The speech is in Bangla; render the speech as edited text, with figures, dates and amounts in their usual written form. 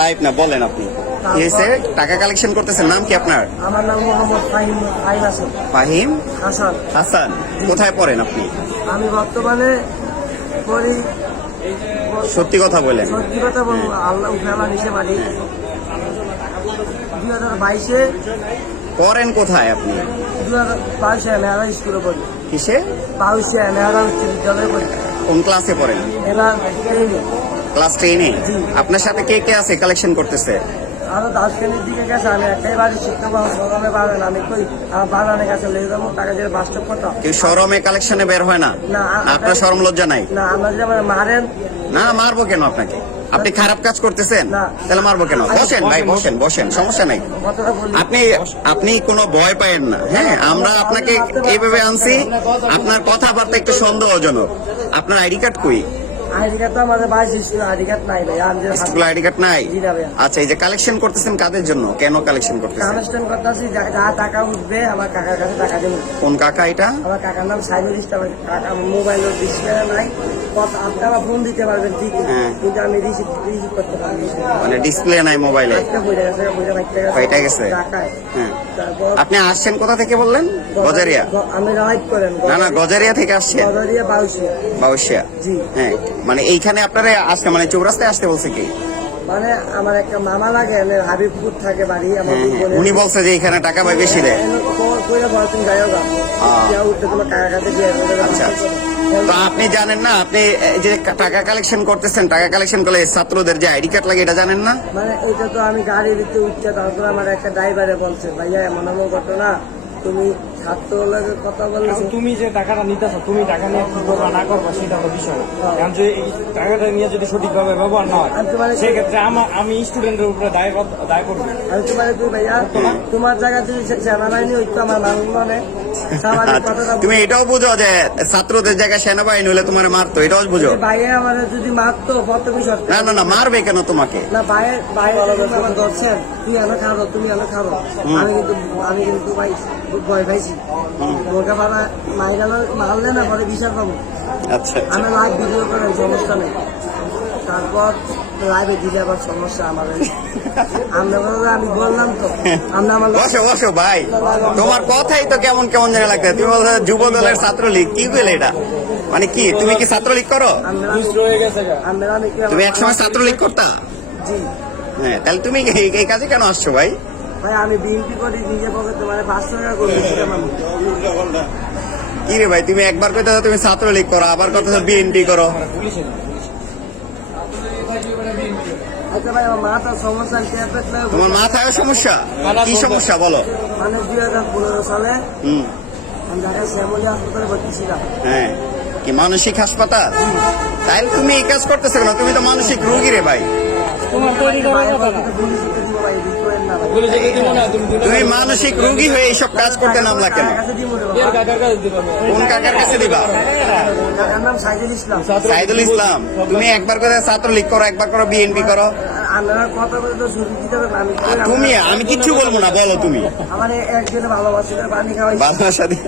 লাইভ না বলেন আপনি কি হয়েছে? টাকা কালেকশন করতেছেন, নাম কি আপনার? আমার নাম মোহাম্মদ ফাহিম হাসান। ফাহিম হাসান হাসান। কোথায় পড়েন আপনি? আমি বর্তমানে করি। সত্যি কথা বলেন। সত্যি কথা বলবো, আল্লাহ ফেলা নিচে মারি 2022-এ পড়েন কোথায় আপনি? 2022-এ মেহরা স্কুলে পড়ি। কিসে? 22-এ মেহরা উচ্চ বিদ্যালয়ে পড়ি। কোন ক্লাসে পড়েন? এরা ক্লাস 10-এ। আপনার সাথে কে কে আছে কালেকশন করতেছে? আরো 10 শ্রেণীর দিকে গেছে। আমি একটাই বাড়ি শিক্ষা সরমে পাবেন। আমি কই আমার বাগানের কাছে লেগে যাবো, টাকা দিয়ে বাস্তব কথা। কেউ শরমে কালেকশনে বের হয় না? না, আপনার শরম লজ্জা নাই? না, আমরা যেমন মারেন। না, মারবো কেন আপনাকে? আপনি খারাপ কাজ করতেছেন, না। তাহলে মারবো কেন? বসেন ভাই, বসেন বসেন, সমস্যা নাই। কথাটা বলি, আপনি আপনি কোনো ভয় পাইেন না। হ্যাঁ, আমরা আপনাকে এইভাবে আনছি। আপনার কথাবার্তা একটু সন্দেহজনক। আপনার আইডি কার্ড কই? আইডি কার্ড তো আমাদের বাইরে স্কুল আইডি কার্ড নাই ভাই। আমি স্কুল আইডি কার্ড নাই? জি না ভাই। আচ্ছা, এই যে কালেকশন করতেছেন কাদের জন্য, কেন কালেকশন করতেছেন? কানেকশন করতেছি, যা টাকা উঠবে আমার কাকার কাছে টাকা দেবো। কোন কাকা এটা? আমার কাকার নাম সাইদুল ইসলাম। কাকা মোবাইলের ডিসপ্লে নাই, কথা আপনারা ফোন দিতে পারবেন ঠিকই, কিন্তু আমি রিসিভ করতে পারবো মানে ডিসপ্লে নাই মোবাইলে? পাইটা গেছে। হ্যাঁ। তারপর আপনি আসছেন কোথা থেকে বললেন? গজারিয়া? আমি রাইড করেন। না না, গজারিয়া থেকে আসছেন? গজারিয়া বাউশিয়া। জি। হ্যাঁ, মানে এইখানে আপনারা আসতে, মানে চৌরাস্তায় আসতে বলছে কি? মানে আমার একটা মামা লাগে, হাবিবপুর থাকে বাড়ি। আমার উনি বলছে যে এখানে টাকা পাই বেশি দেয়। তুমি যাই উঠতে তোমার কাকার কাছে দিয়ে। আচ্ছা আচ্ছা। তো আপনি জানেন না, আপনি যে টাকা কালেকশন করতেছেন, টাকা কালেকশন করলে ছাত্রদের যে আইডি কার্ড লাগে এটা জানেন না? মানে এটা তো আমি গাড়ির ভিতরে উঠতে, তারপর আমার একটা ড্রাইভারে বলছে, ভাইয়া এমন এমন ঘটনা, তুমি ছাত্রদের কথা বললে। তুমি যে টাকাটা নিতেছ, তুমি টাকা নিয়ে কি করবা না করবা সেটা হলো বিষয়। কারণ যে এই টাকাটা নিয়ে যদি সঠিকভাবে ব্যবহার না হয়, সেক্ষেত্রে আমি স্টুডেন্টের উপরে দায় করবো। আমি তুই ভাইয়া, তোমার জায়গা যদি সেনাবাহিনী হইতো আমার মানুষ মানে। তুমি এটাও বুঝো যে ছাত্রদের জায়গায় সেনাবাহিনী হলে তোমার মারতো, এটাও বুঝো? ভাইয়া আমার যদি মারতো প্রথমে না না না, মারবে কেন তোমাকে? না, ভাই আমার ধরছেন, তুই এনে খাবো, তুমি এনে খাবো। আমি কিন্তু ভাই ভয় পাইছি। ওকে পারা মারলে না পরে বিচার পাবো। আচ্ছা, আমি লাইভ ভিডিও করেন, সমস্যা নেই। তারপর লাইভে দিলে আবার সমস্যা আমাদের। আমি বললাম তো, বসো বসো ভাই, তোমার কথাই তো কেমন কেমন জানা লাগছে। তুমি বলছো যুব দলের ছাত্রলীগ, কি বলে এটা? মানে কি, তুমি কি ছাত্রলীগ করো? তুমি একসময় ছাত্রলীগ করতা? জি। হ্যাঁ, তাহলে তুমি এই কাজে কেন আসছো ভাই? ভাই আমি বিএনপি করি নিজে পকেটে, মানে 500 টাকা করে। কি রে ভাই, তুমি একবার কথা তুমি ছাত্রলীগ করো, আবার কথা বিএনপি করো। আচ্ছা ভাই, আমার মাথার সমস্যা। তোমার মাথায় সমস্যা? কি সমস্যা বলো? মানে 2015 সালে আমি ঢাকায় শ্যামলী হাসপাতালে ভর্তি ছিলাম। হ্যাঁ, কি মানসিক হাসপাতাল? তাইলে তুমি এই কাজ করতেছো না, তুমি তো মানসিক রোগী রে ভাই। তুমি মানসিক রোগী হয়ে এইসব কাজ করতে নামলা কেন? কোন কাকার কাছে দিবা? সাইদুল ইসলাম। তুমি একবার করে ছাত্রলীগ করো, একবার করো বিএনপি করো। তুমি, আমি কিচ্ছু বলবো না, বলো তুমি। আমার একজনে ভালোবাসা পানি খাওয়াই, ভালোবাসা দিয়ে